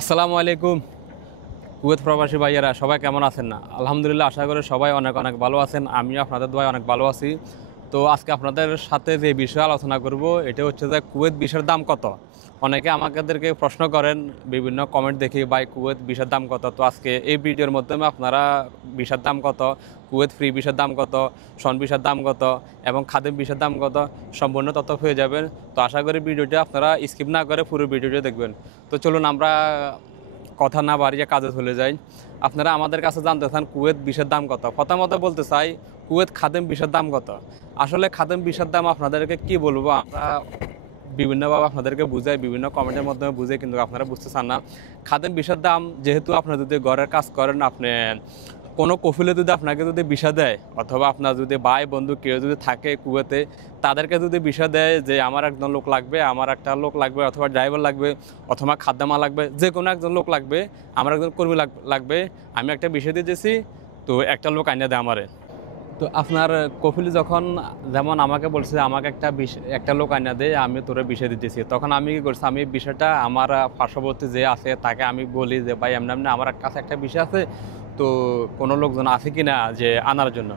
আসসালামু আলাইকুম। কুয়েত প্রবাসী ভাইয়েরা সবাই কেমন আছেন? না আলহামদুলিল্লাহ, আশা করি সবাই অনেক অনেক ভালো আছেন। আমিও আপনাদের দোয়ায় অনেক ভালো আছি। তো আজকে আপনাদের সাথে যে বিষয়ে আলোচনা করব এটা হচ্ছে যে কুয়েত বিষের দাম কত। অনেকে আমাদেরকে প্রশ্ন করেন বিভিন্ন কমেন্ট দেখি, ভাই কুয়েত বিষের দাম কত। তো আজকে এই ভিডিওর মাধ্যমে আপনারা বিষের দাম কত, কুয়েত ফ্রি বিষের দাম কত, সন বিষের দাম কত এবং খাদেম বিষের দাম কত সম্পূর্ণ তথ্য পেয়ে যাবেন। তো আশা করি ভিডিওটি আপনারা স্কিপ না করে পুরো ভিডিওটি দেখবেন। তো চলুন আমরা কথা না বাড়িয়ে কাজে চলে যাই। আপনারা আমাদের কাছে জানতে চান কুয়েত বিষের দাম কত। প্রথমত বলতে চাই কুয়েত খাদেম বিষের দাম কত। আসলে খাদেম বিষের দাম আপনাদেরকে কি বলবো, আমরা বিভিন্নভাবে আপনাদেরকে বুঝাই, বিভিন্ন কমেন্টের মাধ্যমে বুঝাই, কিন্তু আপনারা বুঝতে চান না। খাদেম বিষের দাম যেহেতু আপনারা যদি ঘরের কাজ করেন, আপনি কোনো কফিলে যদি আপনাকে যদি বিষা দেয়, অথবা আপনার যদি ভাই বন্ধু কেউ যদি থাকে কুয়েতে, তাদেরকে যদি বিষা দেয় যে আমার একজন লোক লাগবে, আমার একটা লোক লাগবে, অথবা ড্রাইভার লাগবে, অথবা খাদ্যামা লাগবে, যে কোনো একজন লোক লাগবে, আমার একজন কর্মী লাগবে, আমি একটা বিষয় দিতেছি, তো একটা লোক আইনা দেয় আমারে। তো আপনার কফিল যখন যেমন আমাকে বলছে আমাকে একটা লোক আইনা দেয়, আমি তোরে বিষয় দিতেছি, তখন আমি কি করছি, আমি বিষয়টা আমার পার্শ্ববর্তী যে আছে তাকে আমি বলি যে ভাই এমনি এমনি আমার কাছে একটা বিষয় আছে, তো কোনো লোকজন আছে কি না যে আনার জন্য।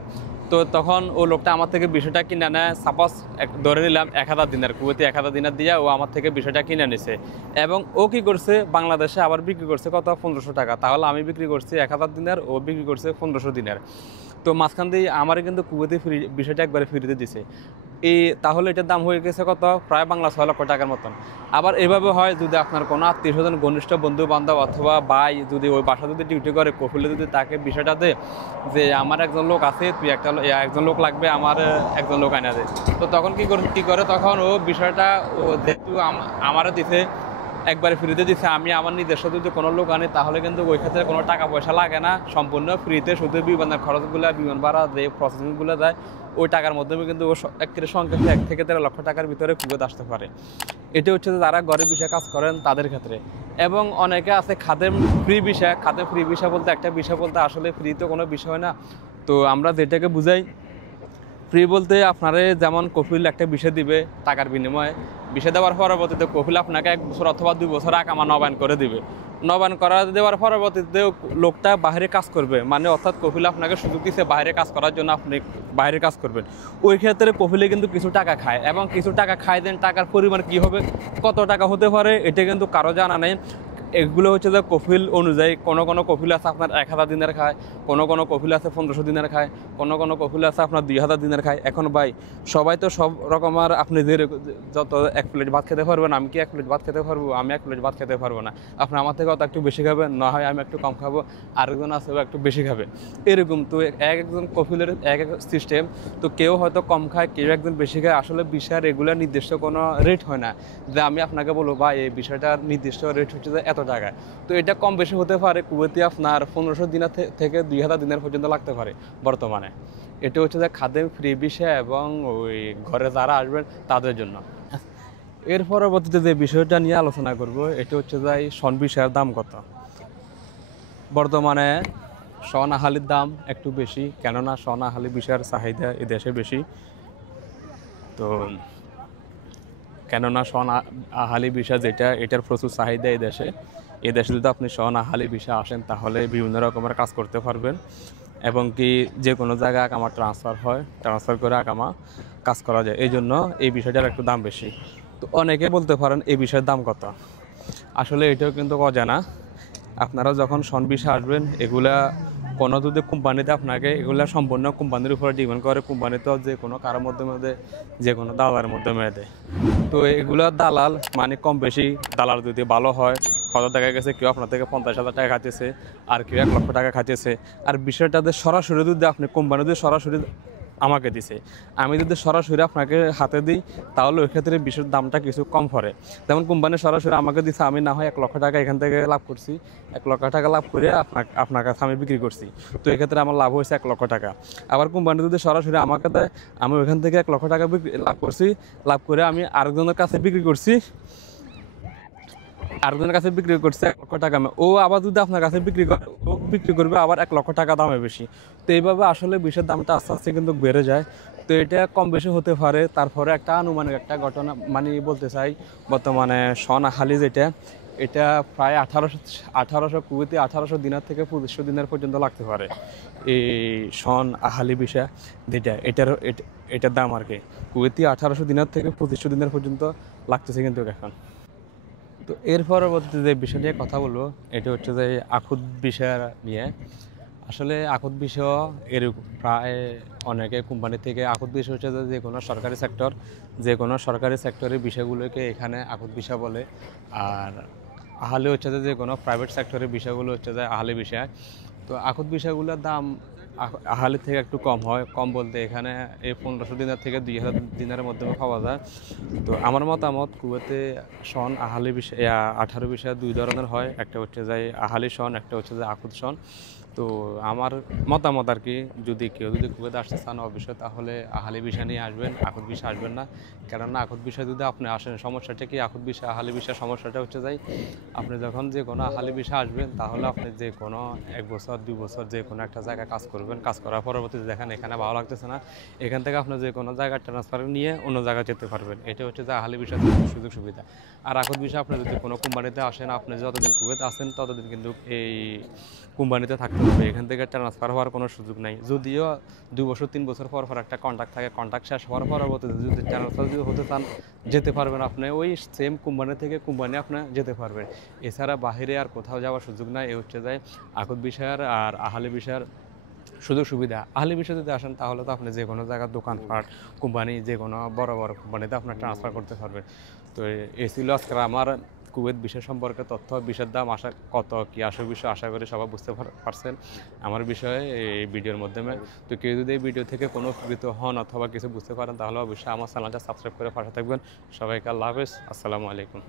তো তখন ও লোকটা আমার থেকে বিষয়টা কিনে নেয়। সাপোজ ধরে নিলাম 1000 দিনের, কুয়েতে 1000 দিনের দিয়ে ও আমার থেকে বিষয়টা কিনে নিছে, এবং ও কি করছে বাংলাদেশে আবার বিক্রি করছে কত, 1500 টাকা। তাহলে আমি বিক্রি করছি 1000 দিনের, ও বিক্রি করছে 1500 দিনের। তো মাঝখান দিয়ে আমারই কিন্তু কুয়েতে ফ্রি বিষয়টা একবারে ফ্রিতে দিছে। তাহলে এটার দাম হয়ে গেছে কত, প্রায় বাংলা 6 লক্ষ টাকার মতন। আবার এভাবে হয় যদি আপনার কোনো আত্মীয় স্বজন, ঘনিষ্ঠ বন্ধু বান্ধব অথবা ভাই যদি ওই বাসা যদি ডিউটি করে, কফিলে যদি তাকে বিষয়টা দেয় যে আমার একজন লোক আছে, তুই একজন লোক লাগবে, আমার একজন লোক আইনা দে। তো তখন কি করে তখন ও বিষয়টা ও যেহেতু আমারও দিছে, একবারে ফ্রিতে দিচ্ছে, আমি আমার নিজস্ব যদি কোনো লোক আনি তাহলে কিন্তু ওই ক্ষেত্রে কোনো টাকা পয়সা লাগে না, সম্পূর্ণ ফ্রিতে, শুধু বিমানের খরচগুলো, বিমান ভাড়া যে প্রসেসিংগুলো যায় ওই টাকার মাধ্যমে কিন্তু ও একেবারে সংক্ষেপে 1 থেকে 1.5 লাখ টাকার ভিতরে কুয়েত আসতে পারে। এটা হচ্ছে যে যারা ঘরে বিষয় কাজ করেন তাদের ক্ষেত্রে। এবং অনেকে আছে খাদেম ফ্রি বিষয়। খাদেম ফ্রি বিষয় বলতে একটা বিষয় বলতে আসলে ফ্রি তো কোনো বিষয় না। তো আমরা যেটাকে বুঝাই ফ্রি বলতে, আপনারে যেমন কফিল একটা বিষয় দিবে টাকার বিনিময়ে, বিষয় দেওয়ার পরবর্তীতে কফিল আপনাকে 1 বছর অথবা 2 বছর আকামা নবায়ন করে দিবে। নবায়ন করা দেওয়ার পরবর্তীতে লোকটা বাইরে কাজ করবে, মানে অর্থাৎ কফিল আপনাকে সুযোগ দিচ্ছে বাইরে কাজ করার জন্য, আপনি বাইরে কাজ করবেন। ওই ক্ষেত্রে কফিলে কিন্তু কিছু টাকা খায়, এবং কিছু টাকা খায় দেন, টাকার পরিমাণ কী হবে, কত টাকা হতে পারে এটা কিন্তু কারো জানা নেই। এগুলো হচ্ছে যে কফিল অনুযায়ী, কোনো কোনো কফিল আছে আপনার 1000 দিনের খায়, কোনো কোনো কফিল আছে 1500 দিনের খায়, কোনো কোনো কফিল আছে আপনার 2000 দিনের খায়। এখন ভাই সবাই তো সব রকমের, আপনি যে যত 1 প্লেট ভাত খেতে পারবেন, আমি কি 1 প্লেট ভাত খেতে পারবো? আমি 1 প্লেট ভাত খেতে পারবো না। আপনি আমার থেকে একটু বেশি খাবেন, না হয় আমি একটু কম খাবো, আরেকজন আছে ও একটু বেশি খাবে, এরকম। তো একজন কফিলের এক এক সিস্টেম। তো কেউ হয়তো কম খায়, কেউ একজন বেশি খায়। আসলে বিষয়ের রেগুলার নির্দিষ্ট কোনো রেট হয় না যে আমি আপনাকে বলবো ভাই এই বিষয়টার নির্দিষ্ট রেট হচ্ছে যে এত টাকায়। তো এটা কম বেশি হতে পারে। কুয়েতে আপনার 1500 দিনের থেকে 2000 দিনের পর্যন্ত লাগতে পারে বর্তমানে। এটা হচ্ছে যে খাদেম ফ্রি বিষয় এবং ওই ঘরে যারা আসবেন তাদের জন্য। এর পরবর্তীতে যে বিষয়টা নিয়ে আলোচনা করব এটা হচ্ছে যে সন বিষয়ের দাম কত। বর্তমানে স্বনাহালির দাম একটু বেশি, কেননা স্বনাহালি বিষয়ের চাহিদা এ দেশে বেশি। তো কেননা স্বনাহালি বিষয় যেটা, এটার প্রচুর চাহিদা এই দেশে। এই দেশে যদি আপনি স্বনাহালি বিষয় আসেন তাহলে বিভিন্ন রকমের কাজ করতে পারবেন, এবং কি যে কোনো জায়গায় আকামা ট্রান্সফার হয়, ট্রান্সফার করে আকামা কাজ করা যায়। এই জন্য এই বিষয়টার একটু দাম বেশি। তো অনেকে বলতে পারেন এই বিষয়ের দাম কত। আসলে এটাও কিন্তু অজানা। আপনারা যখন সন বিষয় আসবেন, এগুলা কোনো যদি কোম্পানিতে আপনাকে, এগুলা সম্পূর্ণ কোম্পানির উপরে ডিপেন্ড করে। কোম্পানিতেও যে কোনো কারোর মাধ্যমে দেয়, যে কোনো দালালের মাধ্যমে দেয়। তো এগুলা দালাল মানে কম বেশি, দালাল যদি ভালো হয় হয়তো দেখা গেছে কেউ আপনার থেকে 50,000 টাকা খাইতেছে, আর কেউ 1 লক্ষ টাকা খাইতেছে। আর বিষয়টাতে সরাসরি যদি আপনি কোম্পানি যদি সরাসরি আমাকে দিছে, আমি যদি সরাসরি আপনাকে হাতে দিই তাহলে ওই ক্ষেত্রে বিষয়ের দামটা কিছু কম পড়ে। যেমন কোম্পানি সরাসরি আমাকে দিছে, আমি না হয় 1 লক্ষ টাকা এখান থেকে লাভ করছি, 1 লক্ষ টাকা লাভ করে আপনার কাছে আমি বিক্রি করছি, তো এক্ষেত্রে আমার লাভ হয়েছে 1 লক্ষ টাকা। আবার কোম্পানি যদি সরাসরি আমাকে দেয়, আমি ওইখান থেকে 1 লক্ষ টাকা লাভ করছি, লাভ করে আমি আরেকজনের কাছে বিক্রি করছি, আরেকজনের কাছে বিক্রি করছে 1 লক্ষ টাকা, ও আবার যদি আপনার কাছে বিক্রি করবে আবার 1 লক্ষ টাকা দামে বেশি। তো এইভাবে আসলে বিষয়ের দামটা আস্তে আস্তে কিন্তু বেড়ে যায়। তো এটা কম বেশি হতে পারে। তারপরে একটা আনুমানিক একটা ঘটনা মানে বলতে চাই, বর্তমানে স্বনাহালি যেটা, এটা প্রায় 1800 কুয়েতে 1800 দিনার থেকে 2500 দিনার পর্যন্ত লাগতে পারে এই শন আহালি ভিসা যেটা এটার দাম আর কি। কুয়েতি 1800 দিনার থেকে 2500 দিনার পর্যন্ত লাগতেছে কিন্তু এখন। তো এর পরবর্তীতে যে বিষয় নিয়ে কথা বলবো এটা হচ্ছে যে আখুত বিষয় নিয়ে। আসলে আখুত বিষয় এর প্রায় অনেকে কোম্পানি থেকে আখুত বিষয় হচ্ছে যে কোনো সরকারি সেক্টর, যে কোনো সরকারি সেক্টরের বিষয়গুলোকে এখানে আখুত বিষয় বলে। আর আহালি হচ্ছে যে কোনো প্রাইভেট সেক্টরের বিষয়গুলো হচ্ছে যে আহালি বিষয়। তো আখুত বিষয়গুলোর দাম আহালি থেকে একটু কম হয়, কম বলতে এখানে এই 1500 দিনার থেকে 2000 দিনারের মধ্যে পাওয়া যায়। তো আমার মতামত কুয়েতে শন আহালি বিষয় 18 বিষয় দুই ধরনের হয়, একটা হচ্ছে যে আহালি শন, একটা হচ্ছে যে আখুত শন। তো আমার মতামত আর কি, যদি কুয়েতে আসতে চান অবশ্যই তাহলে আহালি বিষয় নিয়ে আসবেন, আখুত বিষয় আসবেন না। কেননা আখুত বিষয় যদি আপনি আসেন, সমস্যাটা কি আখুত বিষয় আহালি বিষয় সমস্যাটা হচ্ছে যাই আপনি যখন যে কোনো আহালি বিষয় আসবেন তাহলে আপনি যে কোনো 1 বছর 2 বছর যে কোনো একটা জায়গায় কাজ করবেন, কাজ করার পরবর্তীতে দেখেন এখানে ভালো লাগতেছে না, এখান থেকে আপনি যে কোনো জায়গায় ট্রান্সফার নিয়ে অন্য জায়গায় যেতে পারবেন। এটা হচ্ছে যে আহালি বিষয়ের সুযোগ সুবিধা। আর আখুত বিষয় আপনি যদি কোনো কোম্পানিতে আসেন, আপনি যতদিন কুয়েত আসেন ততদিন কিন্তু এই কোম্পানিতে থাকতে হবে, এখান থেকে ট্রান্সফার হওয়ার কোনো সুযোগ নেই। যদিও 2 বছর 3 বছর পর পর একটা কন্ট্রাক্ট থাকে, কন্ট্রাক্ট শেষ হওয়ার পরবর্তীতে যদি ট্রান্সফার যদি হতে চান যেতে পারবেন, আপনি ওই সেম কোম্পানি থেকে কোম্পানি আপনি যেতে পারবেন। এছাড়া বাহিরে আর কোথাও যাওয়ার সুযোগ নাই। এ হচ্ছে যে আখুত বিষয়ের আর আহালি বিষয়ের সুযোগ সুবিধা। আহালি বিষয় যদি আসেন তাহলে তো আপনি যে কোনো জায়গার দোকানপাট কোম্পানি যে কোনো বড় বড় কোম্পানিতে আপনার ট্রান্সফার করতে পারবেন। তো এই ছিল আজকের আমার কুয়েত বিষয় সম্পর্কে তথ্য। বিষয়ের দাম কত কি আসল বিষয় আশা করি সবাই বুঝতে পারছেন আমার বিষয়ে এই ভিডিওর মাধ্যমে। তো কেউ যদি এই ভিডিও থেকে কোনো উপকৃত হন অথবা কিছু বুঝতে পারেন তাহলে অবশ্যই আমার চ্যানেলটা সাবস্ক্রাইব করে পাশে থাকবেন। সবাইকে আল্লাহ হাফেজ, আসসালামু আলাইকুম।